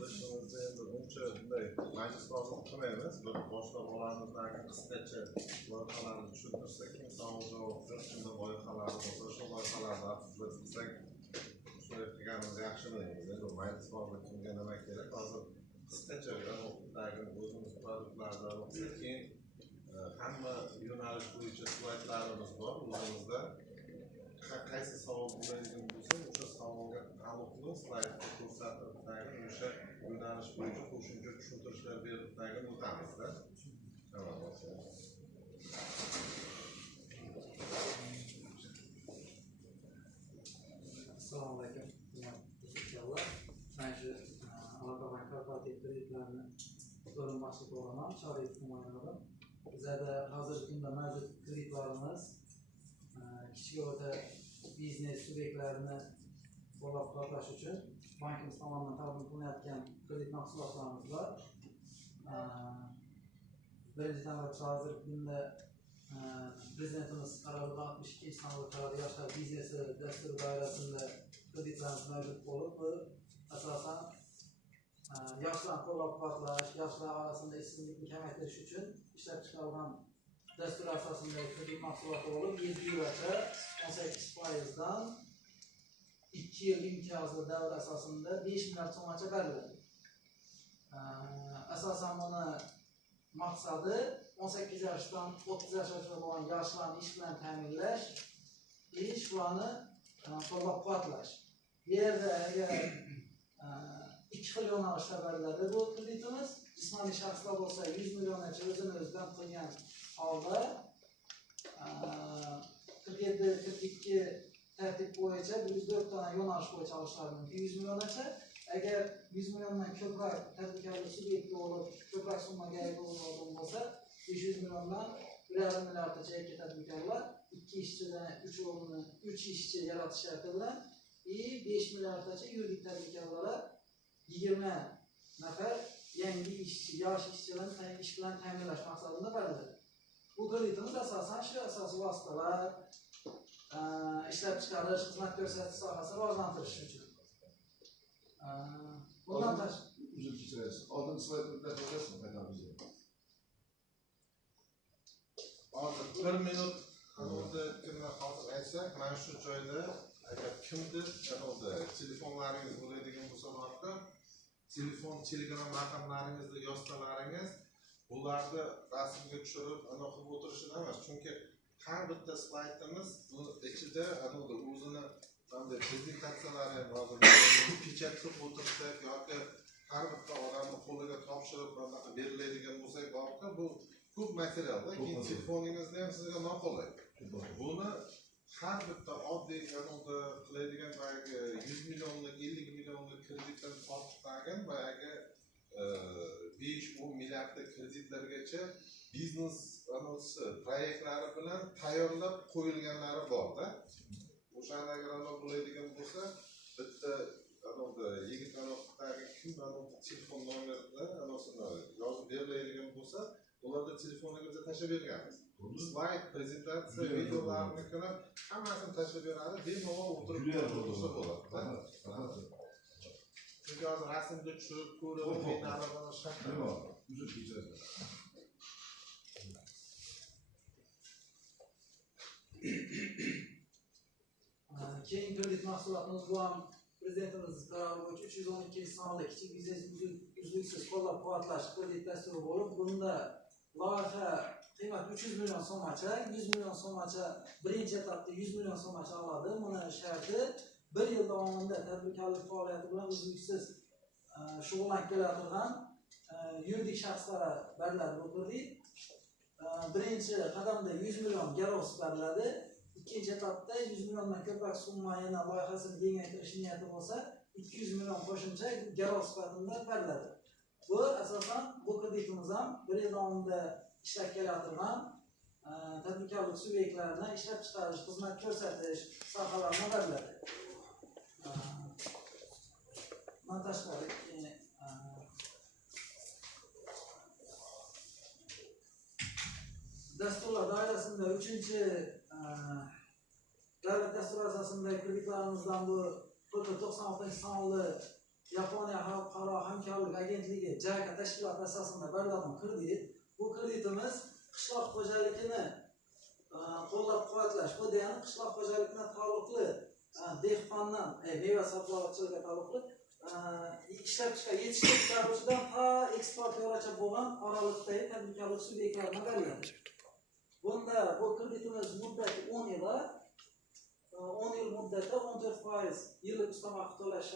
qilishimizda endi uncha bunday majlisbozlik qilmaymiz. Bir boshlab olamizdagi qisqacha loyihalarni tushuntirsak, kim savol javobda shunday loyihalar bo'lsa, o'sha loyihalarni qilsak, shunday qilganimiz yaxshimaymiz. Endi majlisbozlik kimga nima kerak? Hozir qisqacha o'zimiz produktlardan o'qsak, keyin hamma yo'nalish bo'yicha slaydlarimiz bor o'zimizda. Qaysi savol bo'ladigan bo'lsa, o'sha savolga taalluqli slaydda ko'rsatib, o'sha yo'nalish bo'yicha qo'shimcha tushuntirishlar berib o'tamizda. Assalomu alaykum. Inshaalloh mana shu aloqaban korporativ kreditlarni o'rinboshlik bo'laman, Sharif Humaynodan. Bizda hozirgi kunda mavjud kreditlarimiz kichik o'rta biznes subyektlarini qo'llab-quvvatlash uchun bankimiz tomonidan taqdim qilinayotgan kredit mahsulotlarimiz bor. Birinchidan hozirgi kunda prezidentimiz qarorida 62-sanli qaror yoshlar biznesi dasturi doirasida kreditlarimiz mavjud bo'lib, bu asosan yoshlarni qo'llab-quvvatlash, yoshlar orasida ishsizlikni kamaytirish uchun ishlab chiqarilgan dastur asosida kredit mahsuloti bo'lib, 7 yilgacha 18%dan 2 yil imtiyozli davr asosida 5 milliard so'mgacha beriladi. Asosan buni maqsadi 18 yoshdan 30 yoshgacha bo'lgan yoshlarni ish bilan ta'minlash, ularni qo'llab-quvvatlash. Bu yerda agar ikki xil yo'nalishda beriladi bu kreditimiz. Jismoniy shaxslar bo'lsa 100 milliongacha o'zini o'zidan qilgan holda 47-42 tartib bo'yicha 104 dona yo'nalish bo'yicha olishlari mumkin 100 milliongacha. Agar 100 milliondan ko'proq tadbirkorlik subyekti bo'lib, ko'proq summaga ega bo'lgan bo'lsa, 500 milliondan 1,5 milliardgacha yakka tadbirkorlar 2 ishchidan 3 ishchi yaratish sharti bilan 5 milliardgacha yuridik tadbirkorlar 20 nafar yangi ishchi, yosh ishchilarni ish bilan ta'minlash maqsadida beriladi. Bu kreditimiz asosan shu asosiy vositalar, ishlab chiqarish, xizmat ko'rsatish sohasini rivojlantirish uchun. Bundan tashqari oldin slaydda ko'rasizmi, qaytamiz. Hozir 1 minut o'zi kimlar hozir aytsak, mana shu joyda agar kimdir telefonlaringiz bo'ladigan bo'lsa, vaqtda telefon, telegram raqamlaringizni yozsalaringiz, bularni rasmga tushirib, anaqa o'tirishni emas, chunki har bitta slaydimiz ichida o'zini qanday prezentatsiyalari hozir pechat qilib o'tirsak yoki har bitta odamni qo'liga topshirib beriladigan bo'lsa, bu ko'p materialda, keyin telefoningizni ham sizga noqulay. Buni har bitta oddiy qiladigan 100 millionlik, 50 millionlik kreditdan tortishgan boyagi 5-10 milliardlik kreditlargacha biznes proyektlari bilan tayyorlab qo'yilganlari bor-da. O'shani agar bo'ladigan bo'lsa, bitta yigit kim telefon nomerini yozib beriladigan bo'lsa, ularda telefoningizga tashlab berganmiz. Slayd, prezentatsiya, videolarni hammasini tashlab beradi, bemalol o'tirib ko'rsa bo'ladi. Chunki hozir rasmga tushirib ko'rib, qiynalib shart yo'q. Keyin kredit mahsulotimiz bu ham prezidentimiz qarori bo'yicha 312-sonli kichik biznes uzluksiz qo'llab-quvvatlash kredit dasturi bo'lib, bunda loyiha qiymat 300 million so'mgacha, 100 million so'mgacha birinchi etapda 100 million so'mgacha oladi. Buni sharti 1 yil davomida tadbirkorlik faoliyati bilan uzluksiz shug'ullanib kelayotgan yuridik shaxslarga beriladi bu kredit. Birinchi qadamda 100 million garov beriladi. İkinci etapda 100 milyondan ko'proq summa yana loyihasini kengaytirish niyati bo'lsa 200 million qo'shimcha garov sifatida beriladi. Bu asosan bu kreditimiz ham 1 yil davomida ishlab kelayotgan tadbirkorlik subyektlarini ishlab chiqarish, xizmat ko'rsatish sohalarida beriladi. Bundan tashqari dasturlar doirasida 3-chi davlat dasturi asosida kreditlarimizdan bu 96-sonli Yaponiya Xalqaro hamkorlik agentligi JAICA tashkiloti asosida beriladigan kredit. Bu kreditimiz qishloq xo'jaligini qo'llab-quvvatlash, bu degani qishloq xo'jaligiga taalluqli dehqondan meva sabzavotchilikka taalluqli ishlab chiqarish yetishtiruvchidan to eksportyorgacha bo'lgan oraliqdagi tadbirkorlik subyektlarini beriladi. Bunda bu kreditimiz muddati 10 yil. 10 yil muddatda 14% yillik ustama to'lash